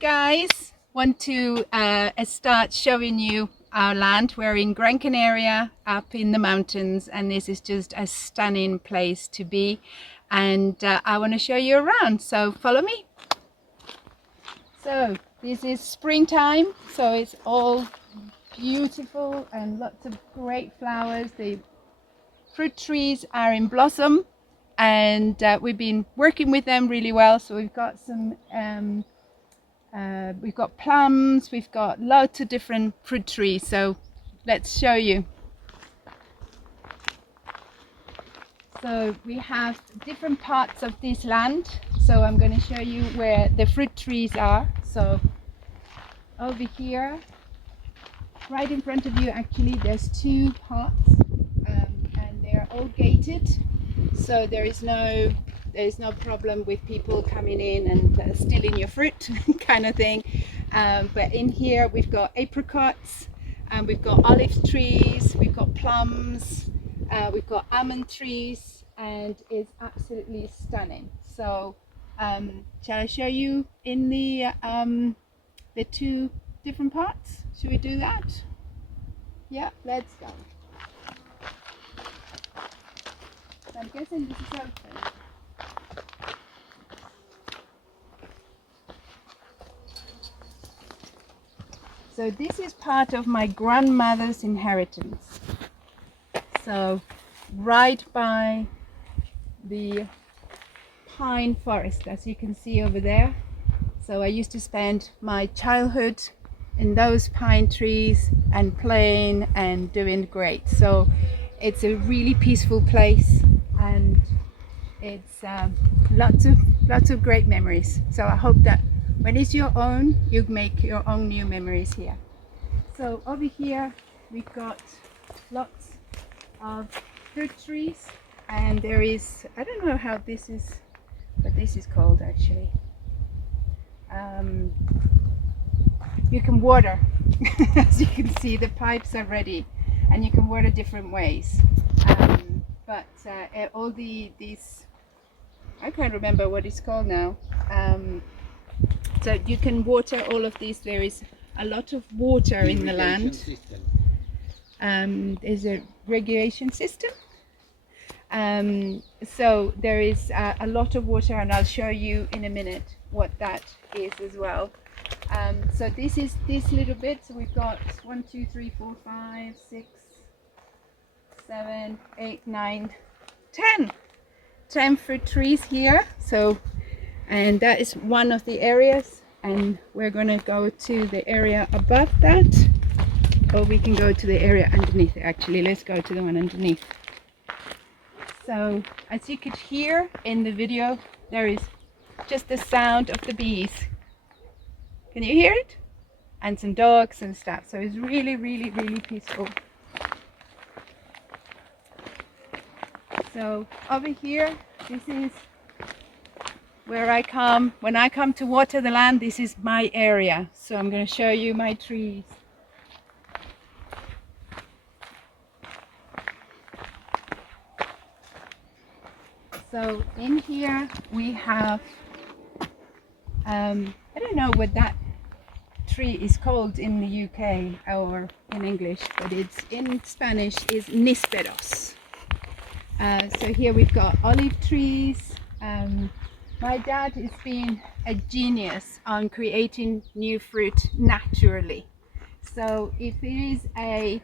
guys, want to start showing you our land. We're in Gran Canaria up in the mountains, and this is just a stunning place to be, and I want to show you around, so follow me. So this is springtime, so it's all beautiful and lots of great flowers. The fruit trees are in blossom, and we've been working with them really well. So we've got some we've got plums, we've got lots of different fruit trees, so let's show you. So we have different parts of this land, so I'm going to show you where the fruit trees are. So over here, right in front of you, actually there's two pots, and they're all gated, so there is no problem with people coming in and stealing your fruit kind of thing. But in here we've got apricots, and we've got olive trees, we've got plums, we've got almond trees, and it's absolutely stunning. So shall I show you in the two different parts? Should we do that? Yeah, let's go. So I'm guessing this is open. So this is part of my grandmother's inheritance. So right by the pine forest, as you can see over there. So I used to spend my childhood in those pine trees and playing and doing great. So it's a really peaceful place, and it's lots of great memories. So I hope that when it's your own, you make your own new memories here. So over here we've got lots of fruit trees, and there is, I don't know how this is, what this is called actually. You can water. As you can see, the pipes are ready, and you can water different ways. But all these, I can't remember what it's called now. So you can water all of these. There is a lot of water in the land. There's a regulation system. So there is a lot of water, and I'll show you in a minute what that is as well. So this is this little bit. So we've got 1, 2, 3, 4, 5, 6, 7, 8, 9, 10 fruit trees here. So, and that is one of the areas, and we're going to go to the area above that, or we can go to the area underneath. Actually, let's go to the one underneath. So as you could hear in the video, there is just the sound of the bees. Can you hear it? And some dogs and stuff. So it's really peaceful. So over here, this is where I come. When I come to water the land, this is my area. So I'm going to show you my trees. So in here we have, I don't know what that tree is called in the UK or in English, but it's in Spanish is nísperos. So here we've got olive trees. My dad has been a genius on creating new fruit naturally. So if it is a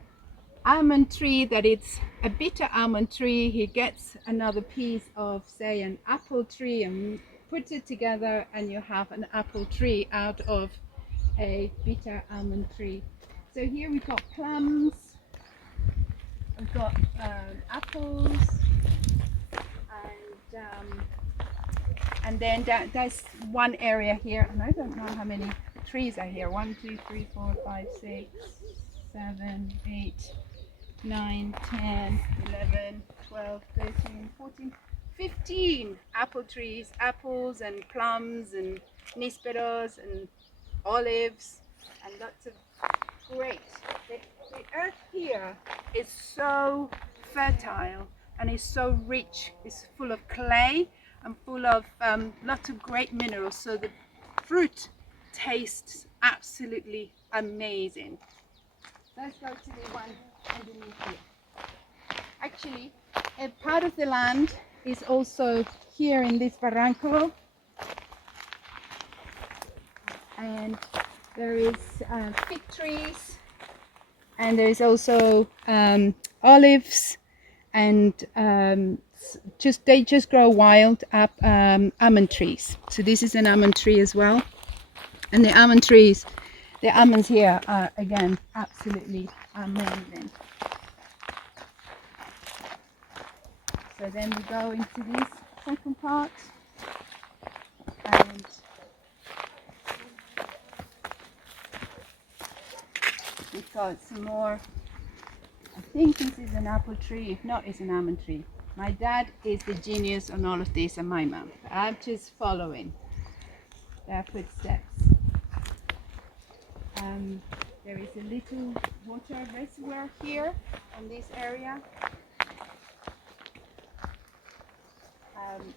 almond tree that it's a bitter almond tree, he gets another piece of, say, an apple tree and puts it together, and you have an apple tree out of a bitter almond tree. So here we've got plums, we've got apples, and then there's one area here, and I don't know how many trees are here. 1, 2, 3, 4, 5, 6, 7, 8, 9, 10, 11, 12, 13, 14, 15 apple trees, apples and plums and nísperos and olives, and lots of great. The earth here is so fertile and is so rich. It's full of clay and full of lots of great minerals. So the fruit tastes absolutely amazing. Let's go to the one underneath here. Actually, a part of the land is also here in this barranco, and there is fig trees, and there is also olives, and they just grow wild up almond trees. So this is an almond tree as well, and the almond trees, the almonds here are again absolutely amazing. So then we go into this second part, and we've got some more. I think this is an apple tree, if not it's an almond tree. My dad is the genius on all of this, and my mum. I'm just following their footsteps. There is a little water reservoir here on this area,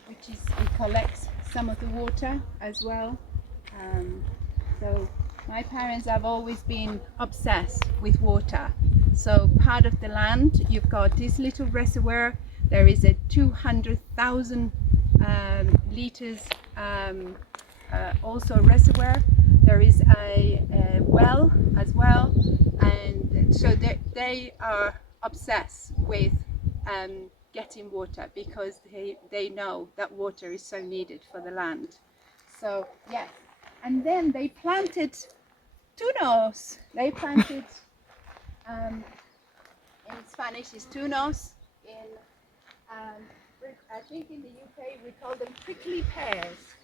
it collects some of the water as well. So my parents have always been obsessed with water. So part of the land, you've got this little reservoir. There is a 200,000 liters also reservoir. There is a well as well, and so they are obsessed with getting water, because they know that water is so needed for the land. So yes, and then they planted tunos. They planted in Spanish is tunos. In I think in the UK we call them prickly pears.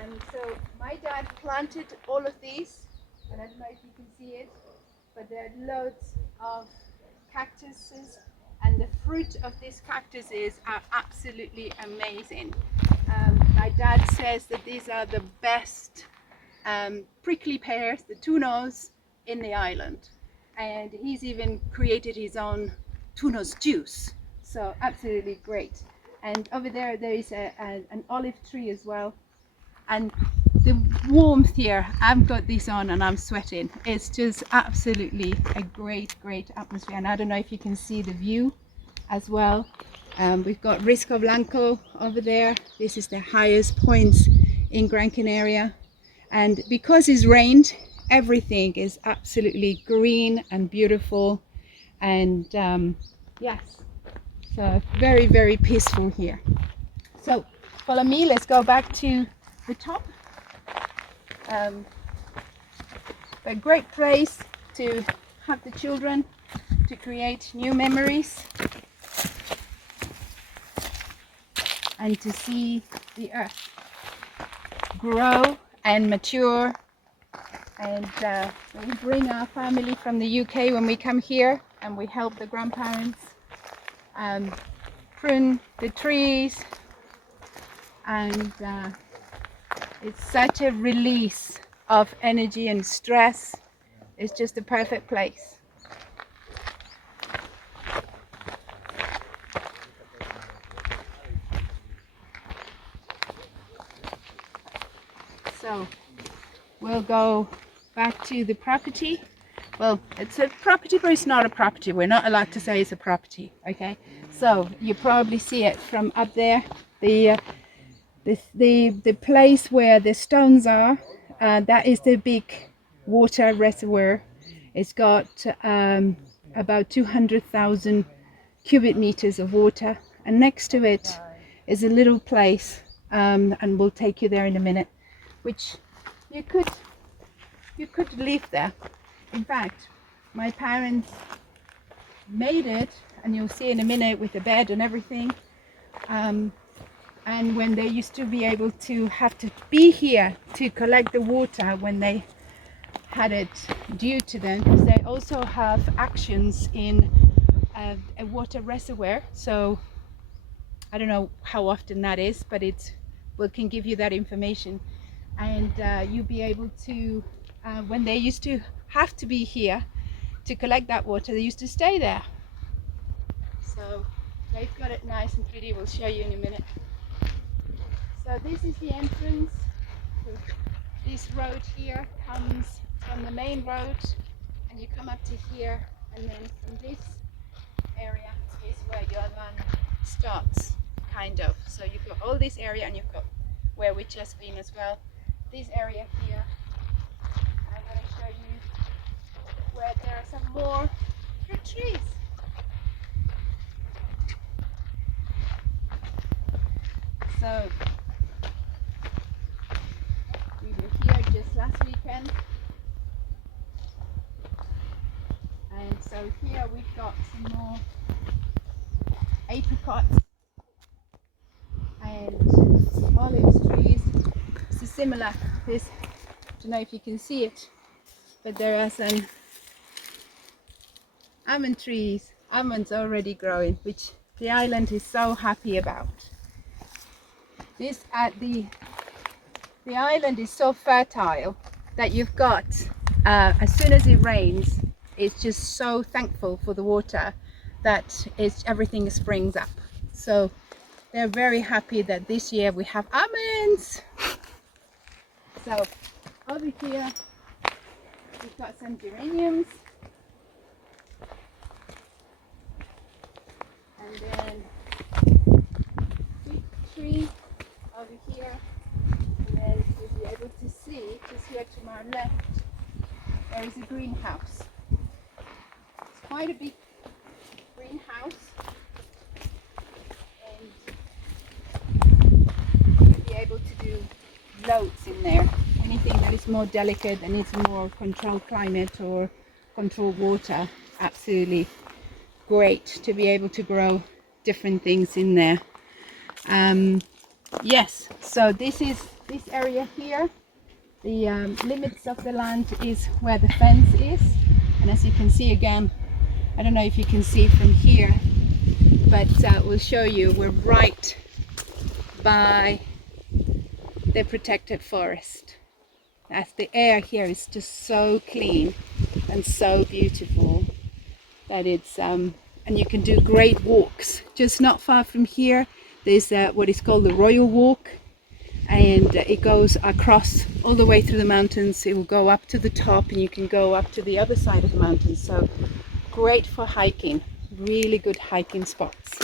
And so my dad planted all of these, and I don't know if you can see it, but there are loads of cactuses, and the fruit of these cactuses are absolutely amazing. My dad says that these are the best prickly pears, the tunos, in the island, and he's even created his own tunos juice. So absolutely great. And over there is an olive tree as well. And the warmth here, I've got this on and I'm sweating. It's just absolutely a great atmosphere. And I don't know if you can see the view as well. We've got Risco Blanco over there. This is the highest points in Gran Canaria. And because it's rained, everything is absolutely green and beautiful. And yes, so very peaceful here. So follow me, let's go back to the top. A great place to have the children, to create new memories, and to see the earth grow and mature. And we bring our family from the UK when we come here, and we help the grandparents prune the trees, and it's such a release of energy and stress. It's just a perfect place. So we'll go back to the property. Well, it's a property, but it's not a property. We're not allowed to say it's a property, okay? So you probably see it from up there. The place where the stones are, that is the big water reservoir. It's got about 200,000 cubic meters of water, and next to it is a little place, and we'll take you there in a minute, which you could live there. In fact, my parents made it, and you'll see in a minute, with the bed and everything. And when they used to be able to have to be here to collect the water when they had it due to them, because they also have actions in a water reservoir. So I don't know how often that is, but we can give you that information. And you'll be able to, when they used to have to be here to collect that water, they used to stay there. So they've got it nice and pretty. We'll show you in a minute. So this is the entrance. This road here comes from the main road, and you come up to here, and then from this area is where your land starts, kind of. So you've got all this area, and you've got where we just been as well. This area here, I'm going to show you where there are some more fruit trees. So we were here just last weekend, and so here we've got some more apricots and olive trees. It's similar. This, I don't know if you can see it, but there are some almond trees, almonds already growing, which the island is so happy about. This the island is so fertile that you've got, as soon as it rains, it's just so thankful for the water that everything springs up. So they're very happy that this year we have almonds. So over here we've got some geraniums, and then big tree over here, and then you'll be able to see just here to my left there is a greenhouse. It's quite a big greenhouse, and you'll be able to do loads in there. Anything that is more delicate and needs more controlled climate or controlled water, absolutely great to be able to grow different things in there. Yes, so this area here, the limits of the land is where the fence is, and as you can see again, I don't know if you can see from here, but we'll show you, we're right by the protected forest. As the air here is just so clean and so beautiful that it's and you can do great walks. Just not far from here there's what is called the Royal Walk, and it goes across all the way through the mountains. It will go up to the top, and you can go up to the other side of the mountain. So great for hiking, really good hiking spots.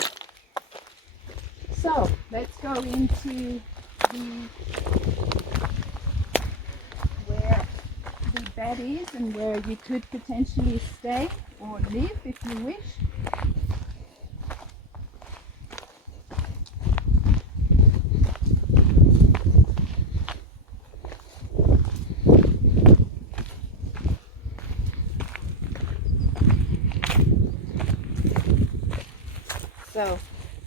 So let's go into where the bed is and where you could potentially stay or live if you wish. So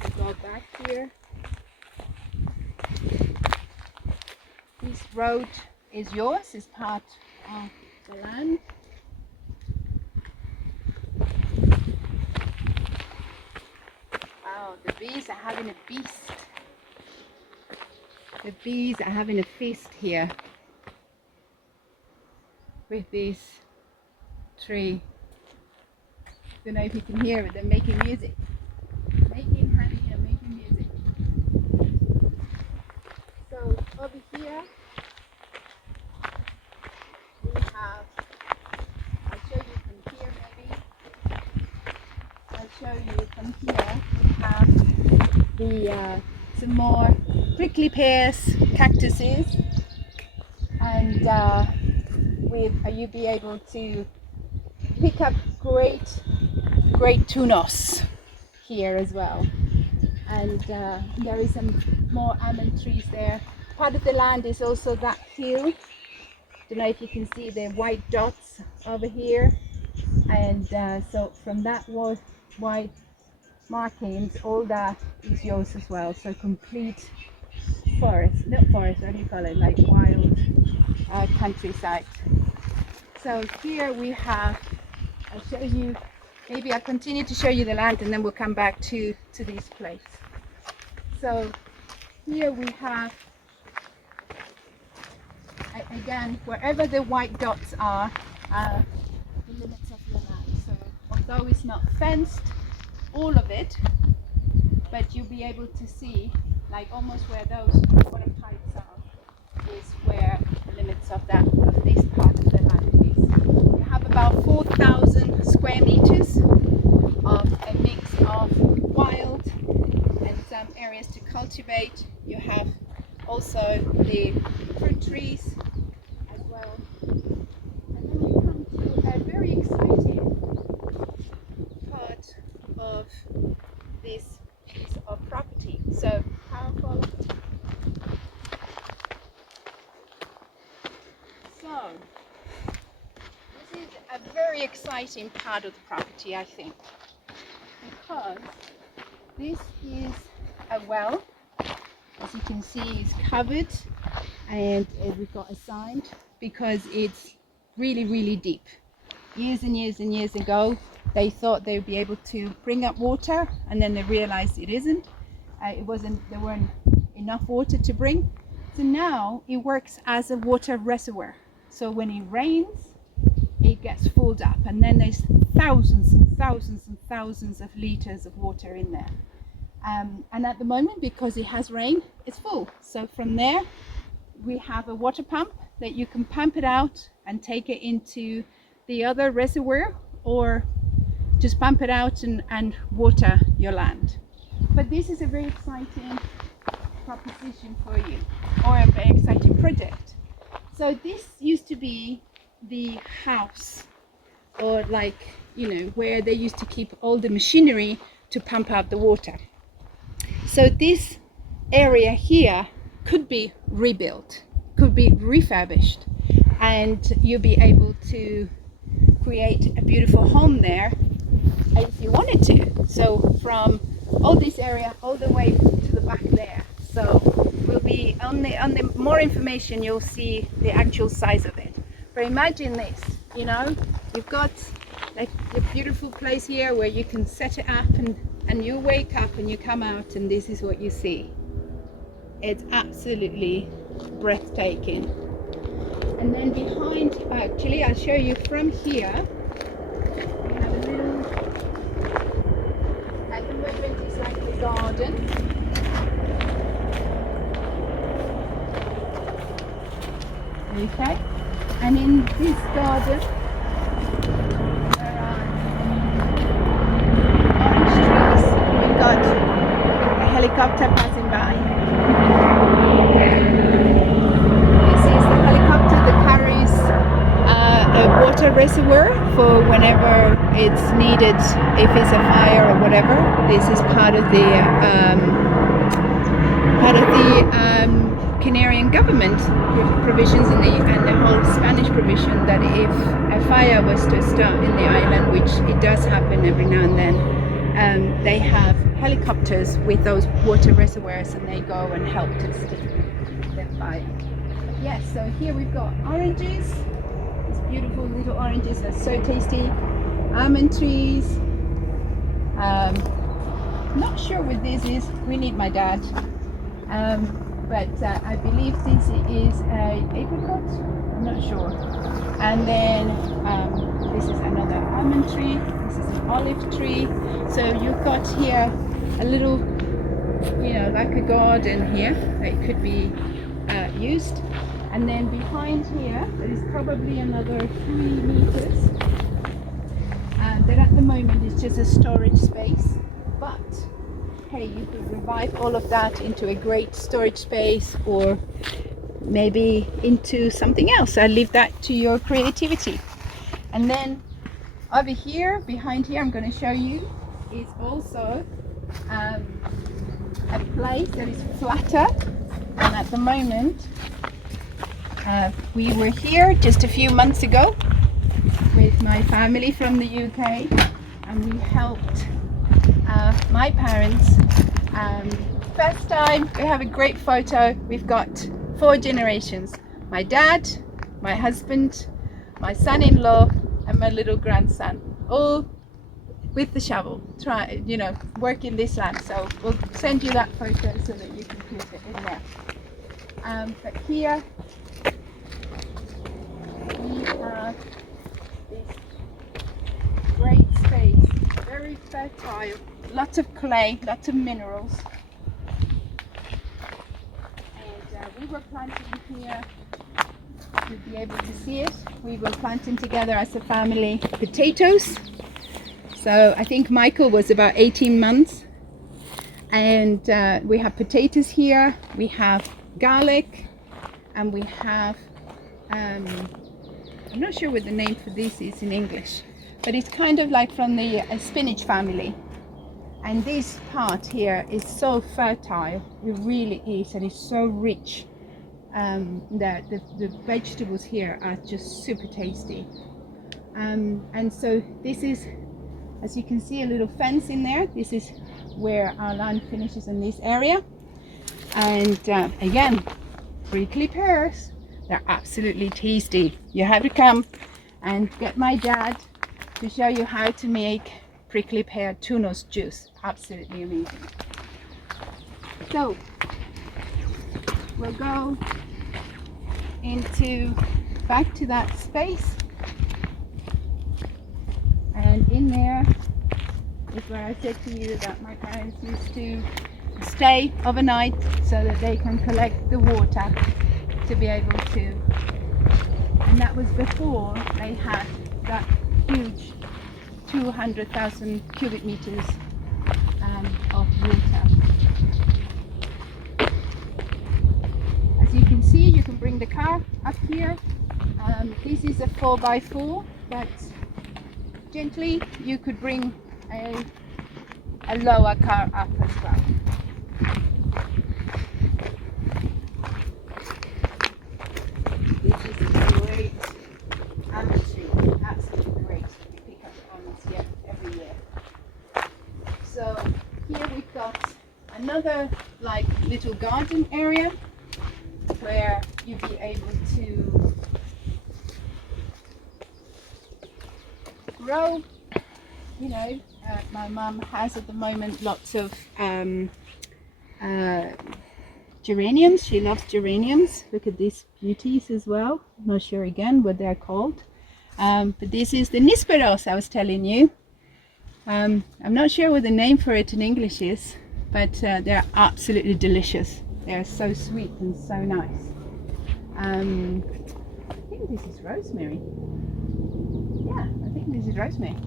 we go back here. This road is yours, is part of the land. Wow, the bees are having a feast. The bees are having a feast here with this tree. Don't know if you can hear it, they're making music. Making honey and making music. So over here we have, I'll show you from here maybe. I'll show you from here we have some more prickly pears, cactuses, and you'll be able to pick up great tunos here as well. And there is some more almond trees there. Part of the land is also that hill. Don't know if you can see the white dots over here, and so from that white markings, all that is yours as well. So complete forest, not forest, what do you call it, like wild countryside. So here we have, I'll show you, maybe I'll continue to show you the land and then we'll come back to this place. So here we have, again, wherever the white dots are the limits of the land. So although it's not fenced, all of it, but you'll be able to see, like almost where those bottom heights are, is where the limits of this part of the land is. You have about 4,000 square meters of a mix of wild and some areas to cultivate. You have also the fruit trees as well. And then you come to a very exciting part of this piece of property. So powerful. So this is a very exciting part of the property, I think, because this is a well. As you can see, it's covered, and we've got a sign because it's really, really deep. Years and years and years ago, they thought they would be able to bring up water, and then they realized it isn't. There weren't enough water to bring. So now it works as a water reservoir. So when it rains, it gets filled up, and then there's thousands and thousands and thousands of liters of water in there. And at the moment, because it has rain, it's full. So from there, we have a water pump that you can pump it out and take it into the other reservoir, or just pump it out and water your land. But this is a very exciting proposition for you, or a very exciting project. So this used to be the house, or like, where they used to keep all the machinery to pump out the water. So this area here could be rebuilt, could be refurbished, and you'll be able to create a beautiful home there if you wanted to. So from all this area all the way to the back there. So we'll be on the more information, you'll see the actual size of it. But imagine this, you've got like a beautiful place here where you can set it up, and you wake up and you come out and this is what you see. It's absolutely breathtaking. And then behind, actually I'll show you from here, we have a little, at the moment it's like the garden. Okay, and in this garden there are orange trees. We've got a helicopter passing by. This is the helicopter that carries a water reservoir for whenever it's needed, if it's a fire or whatever. This is part of the Canarian government provisions and the whole Spanish provision, that if a fire was to start in the island, which it does happen every now and then, they have helicopters with those water reservoirs, and they go and help to extinguish the fire. Yes, so here we've got oranges, these beautiful little oranges that are so tasty. Almond trees. Not sure what this is. We need my dad. But I believe this is a apricot. I'm not sure. And then this is another almond tree. This is an olive tree. So you've got here a little, like a garden here that could be used. And then behind here, there is probably another 3 meters. That at the moment is just a storage space. But hey, you could revive all of that into a great storage space, or maybe into something else. I leave that to your creativity. And then over here, behind here, I'm going to show you, is also a place that is flatter. And at the moment, we were here just a few months ago with my family from the UK, and we helped my parents. First time, we have a great photo. We've got 4 generations: my dad, my husband, my son-in-law, and my little grandson, all with the shovel, working this land. So we'll send you that photo so that you can put it in there. But here we have this great space, very fertile, lots of clay, lots of minerals. And we were planting here you'll be able to see it. We were planting together as a family potatoes. So I think Michael was about 18 months. And we have potatoes here, we have garlic, and we have, I'm not sure what the name for this is in English, but it's kind of like from the spinach family. And this part here is so fertile, it really is, and it's so rich. That the vegetables here are just super tasty. And so this is, as you can see, a little fence in there. This is where our land finishes in this area. And again, prickly pears. They're absolutely tasty. You have to come and get my dad to show you how to make prickly pear tunos juice. Absolutely amazing. So we'll go back to that space, and in there is where I said to you that my parents used to stay overnight so that they can collect the water to be able to, and that was before they had that huge 200,000 cubic meters of water. As you can see, you can bring the car up here. This is a 4x4, but gently you could bring a lower car up as well. This is a great almond tree, absolutely great. You pick up almonds here every year. So here we've got another like little garden area where you'll be able to grow. You know, my mum has at the moment lots of geraniums. She loves geraniums. Look at these beauties as well. I'm not sure again what they're called. But this is the Nisperos I was telling you. I'm not sure what the name for it in English is, but they're absolutely delicious. They're so sweet and so nice. I think this is rosemary. Yeah, I think this is rosemary.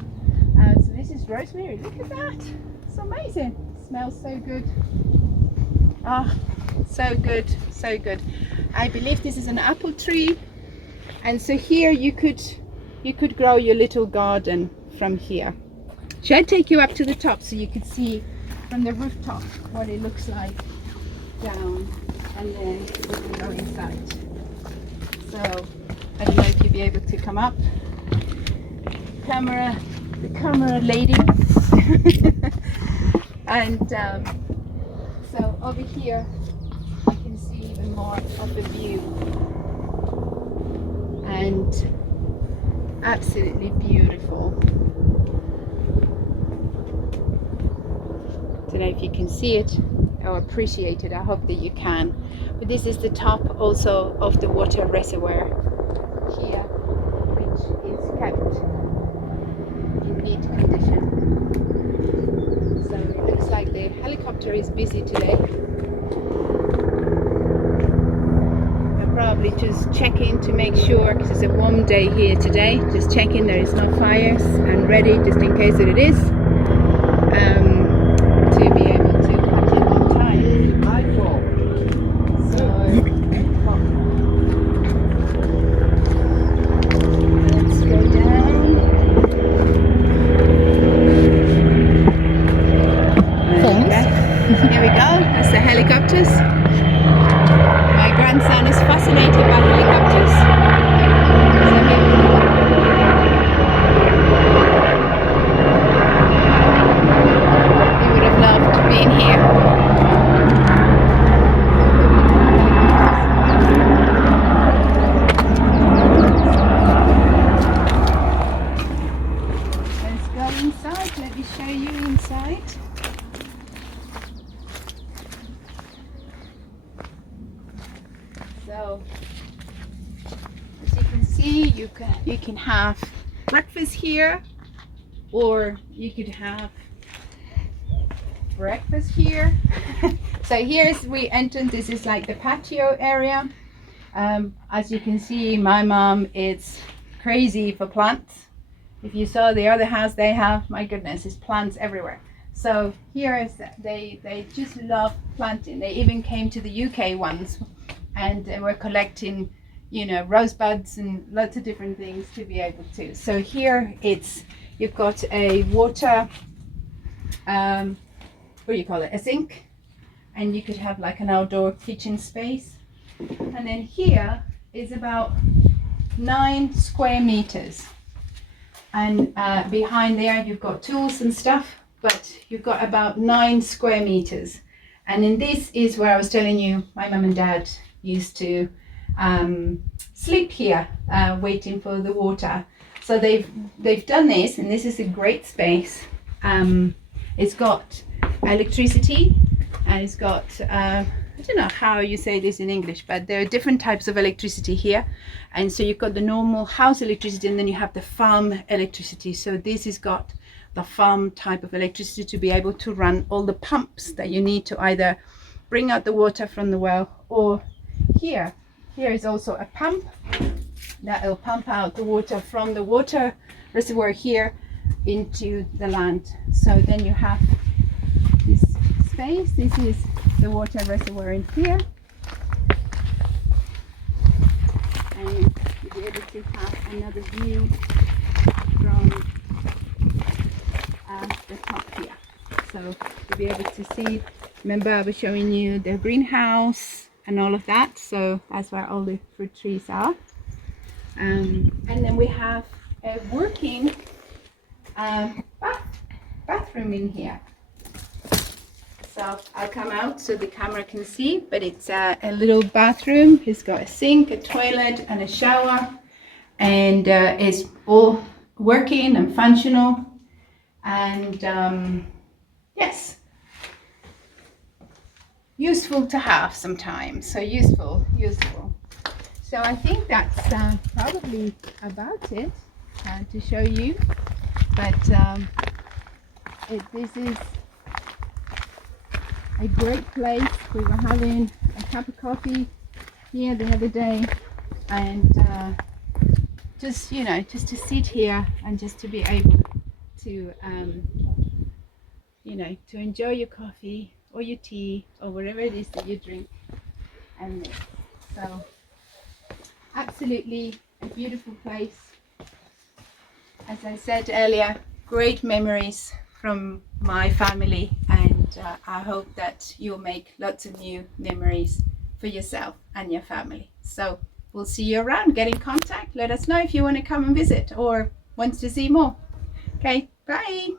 So this is rosemary. Look at that. It's amazing. It smells so good. Ah, so good, so good. I believe this is an apple tree. And so here you could grow your little garden from here. Should I take you up to the top so you could see from the rooftop what it looks like down, and then we can go inside. So I don't know if you'll be able to come up. The camera lady. And so over here you can see even more of the view, and absolutely beautiful. Don't know if you can see it or appreciate it. I hope that you can. But this is the top also of the water reservoir here, which is kept in neat condition. So it looks like the helicopter is busy today. I'll probably just check in to make sure, because it's a warm day here today. Just check in there is no fires, and ready just in case that it is. To be able to cut it on time. So let's go down. Thanks. Here we go. That's the helicopters. My grandson is fascinated by helicopters. So here we go. He would have loved being here. Let's go inside. Let me show you inside. So, as you can see, you can have breakfast here, or you could have breakfast here. So here's we entered. This is like the patio area. As you can see, my mom is crazy for plants. If you saw the other house they have, my goodness, it's plants everywhere. So here is, they just love planting. They even came to the UK once and they were collecting, you know, rosebuds and lots of different things to be able to. So here you've got a water, what do you call it, a sink, and you could have like an outdoor kitchen space. And then here is about 9 square meters. And behind there you've got tools and stuff, but you've got about 9 square meters. And then this is where I was telling you my mum and dad used to sleep here, waiting for the water. So they've done this, and this is a great space. It's got electricity, and it's got I don't know how you say this in English, but there are different types of electricity here. And so you've got the normal house electricity, and then you have the farm electricity. So this has got the farm type of electricity to be able to run all the pumps that you need to either bring out the water from the well, or here is also a pump that will pump out the water from the water reservoir here into the land. So then you have this space. This is the water reservoir in here, and you'll be able to have another view from the top here. So you'll be able to see, remember I was showing you the greenhouse and all of that, so that's where all the fruit trees are. And then we have a working bathroom in here. So I'll come out so the camera can see, but it's a little bathroom. It's got a sink, a toilet and a shower, and it's all working and functional. And yes, useful to have sometimes. So useful. So I think that's probably about it to show you. But this is a great place. We were having a cup of coffee here the other day, and just to sit here and just to be able to to enjoy your coffee or your tea or whatever it is that you drink. And so absolutely a beautiful place. As I said earlier, great memories from my family, and I hope that you'll make lots of new memories for yourself and your family. So we'll see you around. Get in contact. Let us know if you want to come and visit or wants to see more. Okay, bye.